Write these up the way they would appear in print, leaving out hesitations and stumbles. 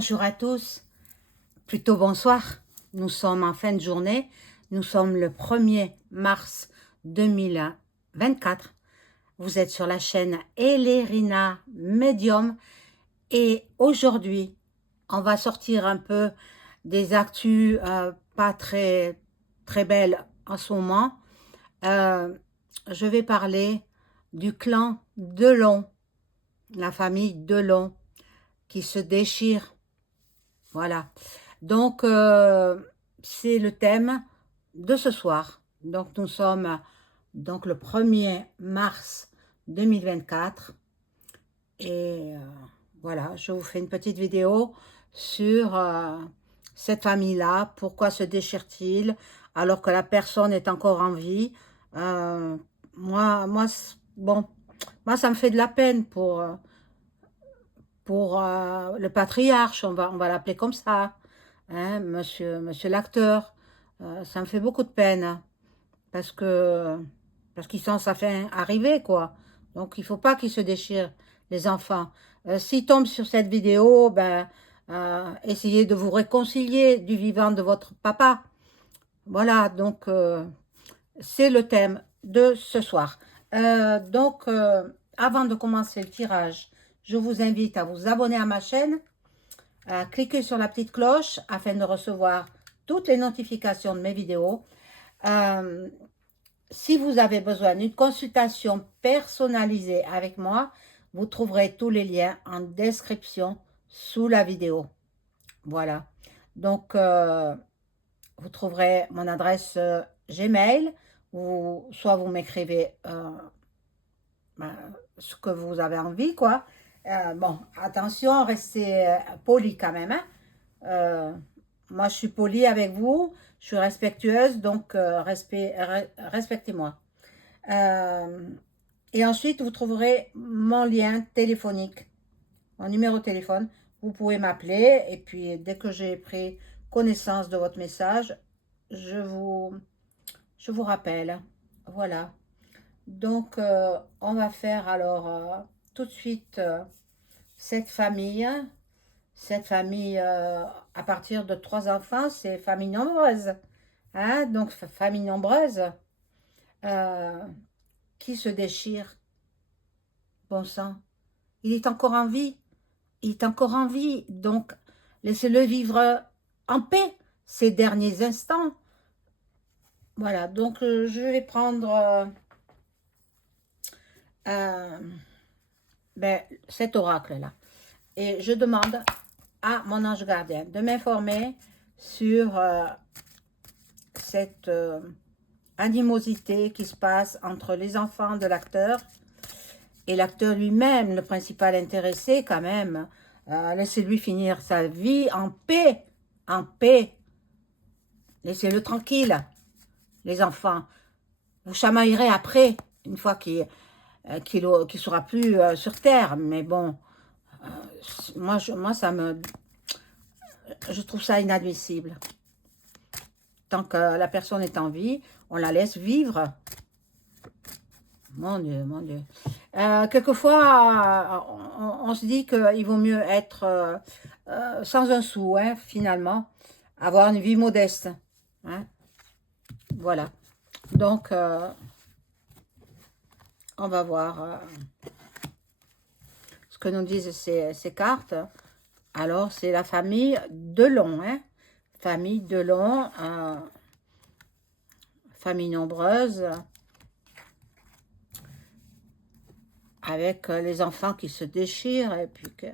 Bonjour à tous, plutôt bonsoir. Nous sommes en fin de journée. Nous sommes le 1er mars 2024. Vous êtes sur la chaîne Elérina Medium. Et aujourd'hui, on va sortir un peu des actus pas très belles en ce moment. Je vais parler du clan Delon, la famille Delon qui se déchire. Voilà. Donc, c'est le thème de ce soir. Donc, nous sommes donc le 1er mars 2024. Et voilà, je vous fais une petite vidéo sur cette famille-là. Pourquoi se déchire-t-il alors que la personne est encore en vie? Bon, moi, ça me fait de la peine pour le patriarche, on va l'appeler comme ça, hein, monsieur l'acteur. Ça me fait beaucoup de peine, hein, parce qu'ils sont sa fin arrivée, quoi. Donc, il faut pas qu'ils se déchirent, les enfants. S'ils tombent sur cette vidéo, ben, essayez de vous réconcilier du vivant de votre papa. Voilà, donc, c'est le thème de ce soir. Avant de commencer le tirage, je vous invite à vous abonner à ma chaîne, à cliquer sur la petite cloche afin de recevoir toutes les notifications de mes vidéos. Si vous avez besoin d'une consultation personnalisée avec moi, vous trouverez tous les liens en description sous la vidéo. Voilà. Donc, vous trouverez mon adresse Gmail, ou soit vous m'écrivez ce que vous avez envie, quoi. Bon, attention, restez poli quand même, hein. Moi, je suis polie avec vous, je suis respectueuse, donc respectez-moi. Et ensuite, vous trouverez mon lien téléphonique, mon numéro de téléphone. Vous pouvez m'appeler, et puis dès que j'ai pris connaissance de votre message, je vous rappelle. Voilà. Donc, on va faire alors tout de suite cette famille. Cette famille, à partir de 3 enfants, c'est famille nombreuse. Hein? Donc, famille nombreuse euh, qui se déchire. Bon sang. Il est encore en vie. Il est encore en vie. Donc, laissez-le vivre en paix ces derniers instants. Voilà. Donc, je vais prendre cet oracle-là. Et je demande à mon ange gardien de m'informer sur cette animosité qui se passe entre les enfants de l'acteur et l'acteur lui-même, le principal intéressé quand même. Laissez-lui finir sa vie en paix, en paix. Laissez-le tranquille, les enfants. Vous chamaillerez après, une fois qu'il sera plus sur terre. Mais bon, moi, je trouve ça inadmissible. Tant que la personne est en vie, on la laisse vivre. Mon Dieu, mon Dieu. Quelquefois, on se dit qu'il vaut mieux être sans un sou, hein, finalement. Avoir une vie modeste. Hein. Voilà. Donc, on va voir ce que nous disent ces cartes. Alors, c'est la famille Delon, hein. Famille Delon, famille nombreuse, avec les enfants qui se déchirent, et puis que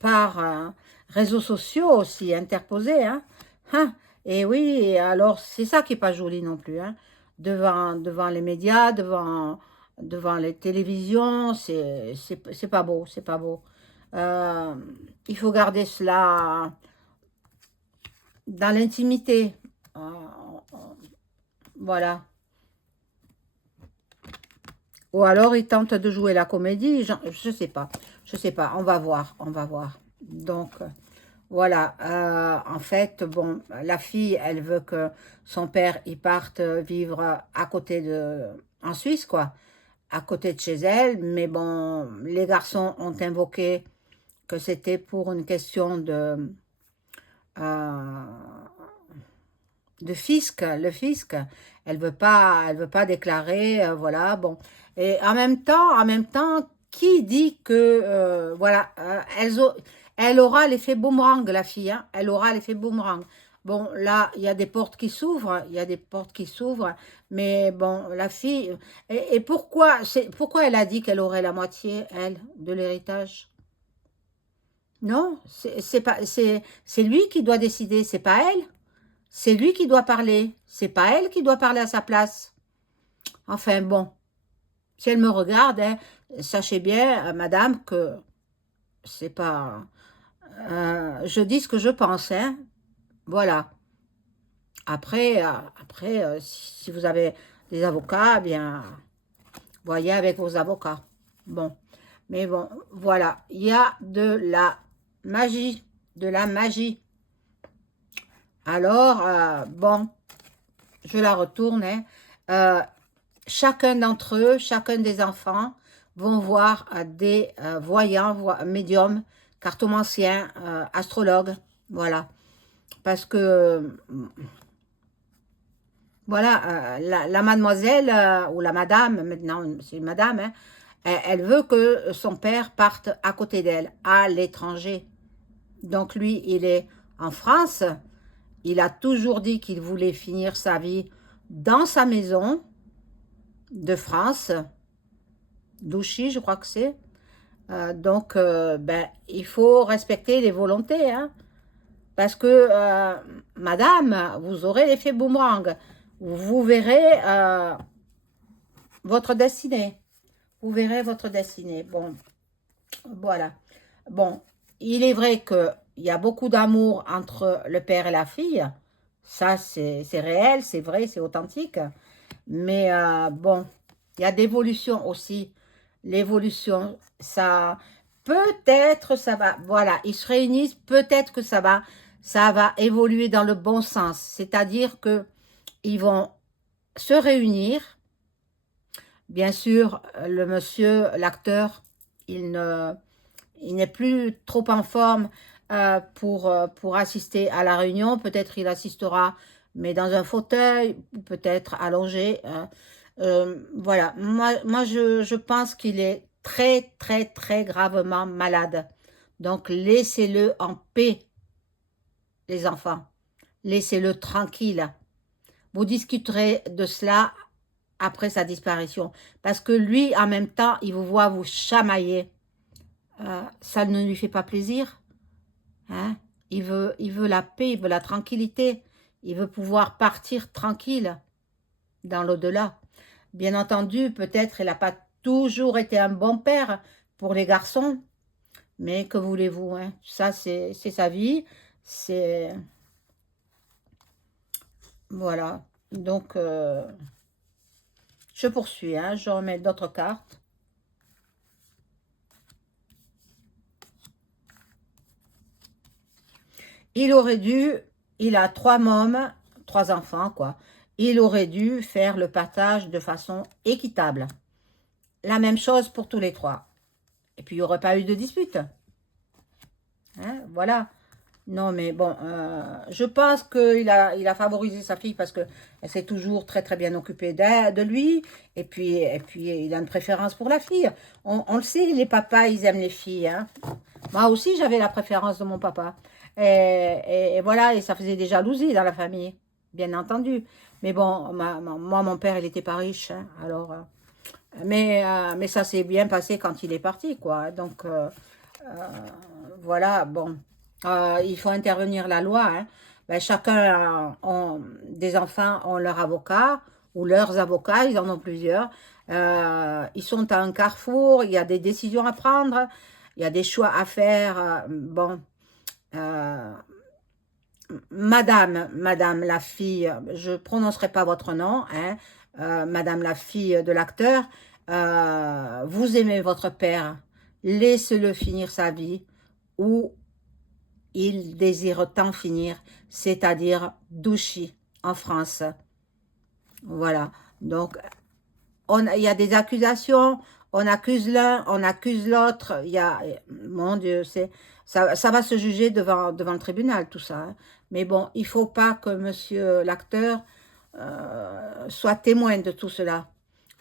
par réseaux sociaux aussi interposés, hein. Et oui, alors c'est ça qui n'est pas joli non plus, hein. Devant les médias, devant les télévisions, c'est pas beau, c'est pas beau. Il faut garder cela dans l'intimité. Voilà. Ou alors il tente de jouer la comédie, je sais pas. Je sais pas, on va voir, on va voir. Donc, voilà. En fait, bon, la fille, elle veut que son père, il parte vivre à côté en Suisse, quoi. à côté de chez elle, mais bon, les garçons ont invoqué que c'était pour une question euh, de fisc, le fisc. Elle veut pas déclarer, voilà, bon. Et en même temps, qui dit que, voilà, elle aura l'effet boomerang, la fille, hein, elle aura l'effet boomerang. Bon, là, il y a des portes qui s'ouvrent, il y a des portes qui s'ouvrent, mais bon, la fille, et pourquoi elle a dit qu'elle aurait la moitié, elle, de l'héritage? Non, c'est pas, c'est lui qui doit décider, c'est pas elle. C'est lui qui doit parler. C'est pas elle qui doit parler à sa place. Enfin bon, si elle me regarde, hein, sachez bien, madame, que c'est pas... je dis ce que je pense, hein. Voilà. Après, si vous avez des avocats, eh bien, voyez avec vos avocats. Bon. Mais bon, voilà. Il y a de la magie. De la magie. Alors, bon, je la retourne, hein. Chacun d'entre eux, chacun des enfants vont voir des voyants, médiums, cartomanciens, astrologues, voilà. Parce que, voilà, la mademoiselle, ou la madame, maintenant c'est une madame, hein, elle veut que son père parte à côté d'elle, à l'étranger. Donc lui, il est en France, il a toujours dit qu'il voulait finir sa vie dans sa maison de France, Douchy, je crois que c'est. Donc, ben, il faut respecter les volontés, hein, parce que, madame, vous aurez l'effet boomerang. Vous verrez votre destinée. Vous verrez votre destinée. Bon, voilà. Bon, il est vrai qu'il y a beaucoup d'amour entre le père et la fille. Ça, c'est réel, c'est vrai, c'est authentique. Mais bon, il y a d'évolution aussi. L'évolution, ça, peut-être ça va, voilà, ils se réunissent, peut-être que ça va évoluer dans le bon sens. C'est-à-dire que ils vont se réunir. Bien sûr, le monsieur, l'acteur, il ne, il n'est plus trop en forme pour assister à la réunion. Peut-être il assistera, mais dans un fauteuil, ou peut-être allongé. Voilà, moi je pense qu'il est très, très, très gravement malade. Donc, laissez-le en paix, les enfants. Laissez-le tranquille. Vous discuterez de cela après sa disparition. Parce que lui, en même temps, il vous voit vous chamailler. Ça ne lui fait pas plaisir. Hein? Il veut la paix, il veut la tranquillité. Il veut pouvoir partir tranquille dans l'au-delà. Bien entendu, peut-être il n'a pas toujours été un bon père pour les garçons, mais que voulez-vous, hein? Ça, c'est sa vie. C'est... Voilà. Donc, je poursuis, hein? Je remets d'autres cartes. Il aurait dû, il a 3 mômes, 3 enfants, quoi. Il aurait dû faire le partage de façon équitable. La même chose pour tous les 3. Et puis, il n'y aurait pas eu de dispute. Hein, voilà. Non, mais bon, je pense qu'il a favorisé sa fille parce qu'elle s'est toujours très, très bien occupée de lui. Et puis, il a une préférence pour la fille. On le sait, les papas, ils aiment les filles, hein. Moi aussi, j'avais la préférence de mon papa. Et voilà, et ça faisait des jalousies dans la famille, bien entendu. Mais bon, moi, mon père, il n'était pas riche, hein, alors... mais ça s'est bien passé quand il est parti, quoi. Donc, voilà, bon. Il faut intervenir la loi, hein. Ben, chacun des enfants ont leur avocat ou leurs avocats, ils en ont plusieurs. Ils sont à un carrefour, il y a des décisions à prendre, il y a des choix à faire. Bon, euh, madame la fille, je ne prononcerai pas votre nom, hein, madame la fille de l'acteur, vous aimez votre père, laissez-le finir sa vie où il désire tant finir, c'est-à-dire Douchy, en France. Voilà, donc il y a des accusations, on accuse l'un, on accuse l'autre, il y a, mon Dieu, ça va se juger devant le tribunal, tout ça, hein. Mais bon, il faut pas que monsieur l'acteur soit témoin de tout cela.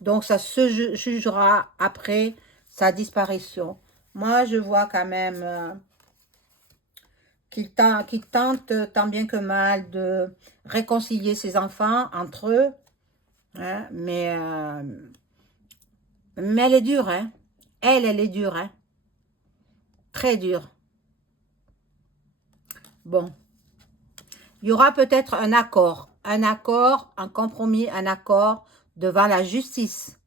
Donc, ça se jugera après sa disparition. Moi, je vois quand même qu'il tente tant bien que mal de réconcilier ses enfants entre eux, hein, mais elle est dure, hein. Elle est dure, hein. Très dure. Bon, il y aura peut-être un accord, un compromis, un accord devant la justice.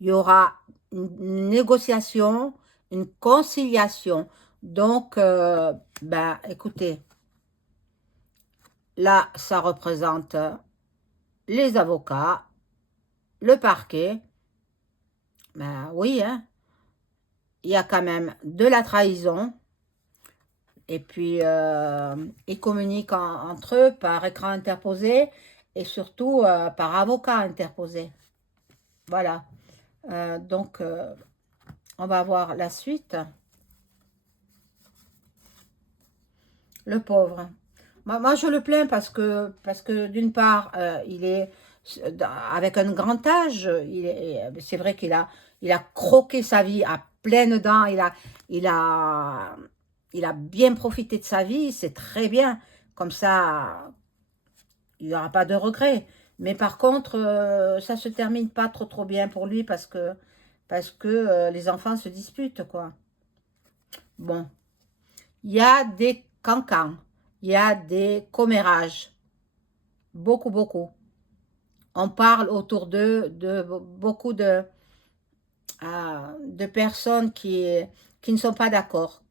Il y aura une négociation, une conciliation. Donc, ben, écoutez, là, ça représente les avocats, le parquet. Ben oui, hein, il y a quand même de la trahison. Et puis, ils communiquent entre eux par écran interposé et surtout par avocat interposé. Voilà. Donc, on va voir la suite. Le pauvre. Moi, je le plains parce que d'une part, il est avec un grand âge. C'est vrai il a croqué sa vie à pleines dents. Il a, il a bien profité de sa vie. C'est très bien. Comme ça, il n'y aura pas de regrets. Mais par contre, ça se termine pas trop bien pour lui parce que les enfants se disputent, quoi. Bon, il y a des cancans, il y a des commérages, beaucoup. On parle autour d'eux de beaucoup de personnes qui ne sont pas d'accord,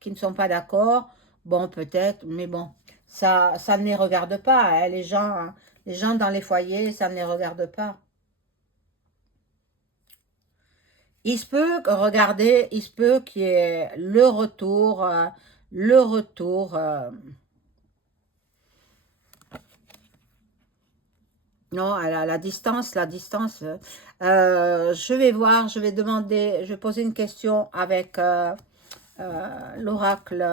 Bon, peut-être, mais bon, ça ne les regarde pas, hein. Les gens dans les foyers, ça ne les regarde pas. Il se peut que, regardez, il se peut qu'il y ait le retour. Non, à la distance. Je vais voir, je vais demander, je vais poser une question avec l'oracle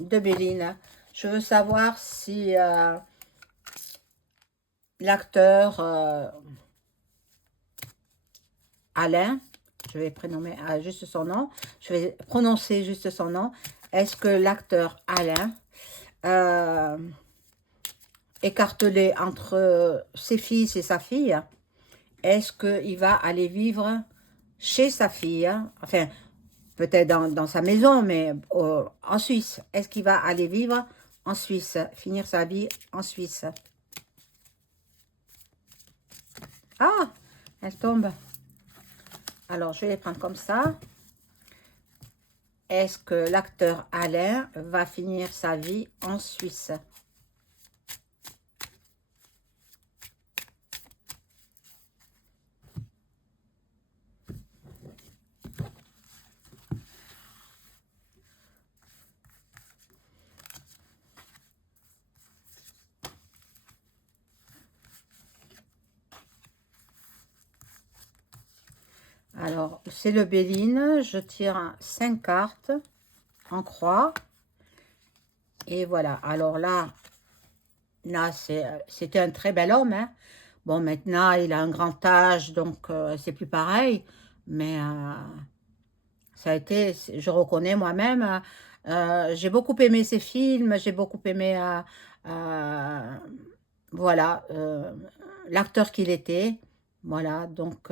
de Béline. Je veux savoir si l'acteur Alain, je vais prénommer juste son nom, je vais prononcer juste son nom. Est-ce que l'acteur Alain, écartelé entre ses fils et sa fille, est-ce qu'il va aller vivre chez sa fille, enfin, peut-être dans sa maison, mais en Suisse? Est-ce qu'il va aller vivre en Suisse, finir sa vie en Suisse? Ah, elle tombe. Alors, je vais les prendre comme ça. Est-ce que l'acteur Alain va finir sa vie en Suisse? Alors, c'est le Béline. Je tire 5 cartes en croix. Et voilà. Alors là c'était un très bel homme, hein. Bon, maintenant, il a un grand âge, donc c'est plus pareil. Mais ça a été, je reconnais moi-même, j'ai beaucoup aimé ses films, j'ai beaucoup aimé, euh, voilà, l'acteur qu'il était. Voilà, donc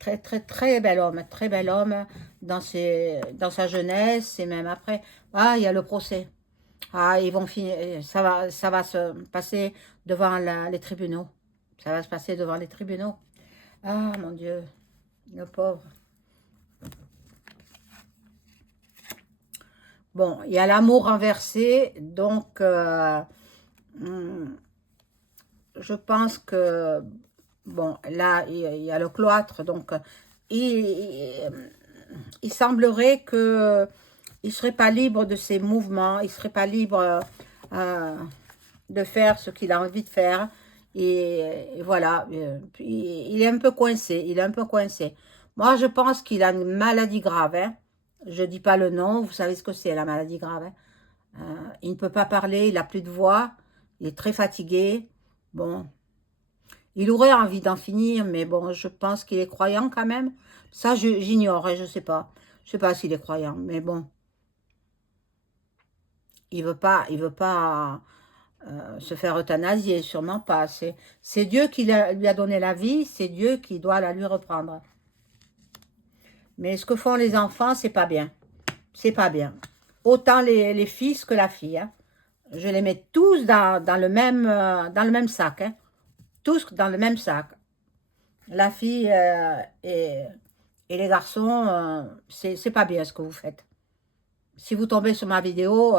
très bel homme dans sa jeunesse et même après. Ah, il y a le procès. Ah, ils vont finir, ça va se passer devant les tribunaux. Ça va se passer devant les tribunaux. Ah, mon Dieu, le pauvre. Bon, il y a l'amour renversé, donc hmm, je pense que, bon, là, il y a le cloître, donc il semblerait que il serait pas libre de ses mouvements, il serait pas libre euh, de faire ce qu'il a envie de faire. Et voilà, puis il est un peu coincé, il est un peu coincé. Moi, je pense qu'il a une maladie grave, hein. Je dis pas le nom, vous savez ce que c'est la maladie grave, hein. Il ne peut pas parler, il a plus de voix, il est très fatigué. Bon, il aurait envie d'en finir, mais bon, je pense qu'il est croyant quand même. Ça, j'ignore, hein, je sais pas. Je sais pas s'il est croyant, mais bon, il veut pas se faire euthanasier, sûrement pas. C'est Dieu qui lui a donné la vie, c'est Dieu qui doit la lui reprendre. Mais ce que font les enfants, c'est pas bien. C'est pas bien. Autant les fils que la fille, hein. Je les mets tous dans le même sac, hein. Tous dans le même sac. La fille et les garçons, c'est pas bien ce que vous faites. Si vous tombez sur ma vidéo,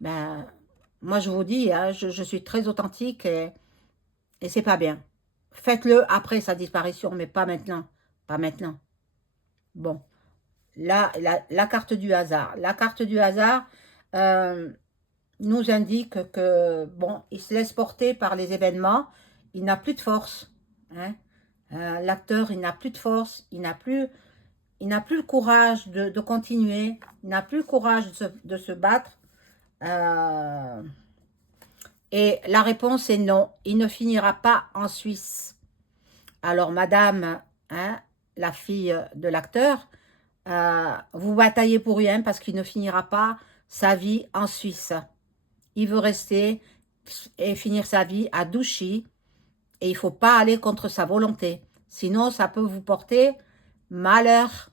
ben, moi je vous dis, hein, je suis très authentique et c'est pas bien. Faites-le après sa disparition, mais pas maintenant. Pas maintenant. Bon, là, la carte du hasard. La carte du hasard euh, nous indique que, bon, il se laisse porter par les événements. Il n'a plus de force, hein. L'acteur, il n'a plus de force. Il n'a plus le courage de continuer. Il n'a plus le courage de se battre. Euh, et la réponse est non. Il ne finira pas en Suisse. Alors, madame, hein, la fille de l'acteur, vous bataillez pour rien parce qu'il ne finira pas sa vie en Suisse. Il veut rester et finir sa vie à Douchy et il ne faut pas aller contre sa volonté. Sinon, ça peut vous porter malheur.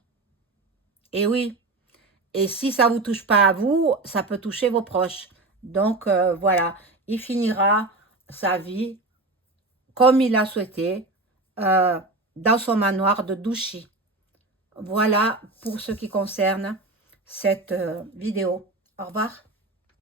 Et oui. Et si ça ne vous touche pas à vous, ça peut toucher vos proches. Donc, voilà. Il finira sa vie comme il a souhaité euh, dans son manoir de Douchy. Voilà pour ce qui concerne cette vidéo. Au revoir.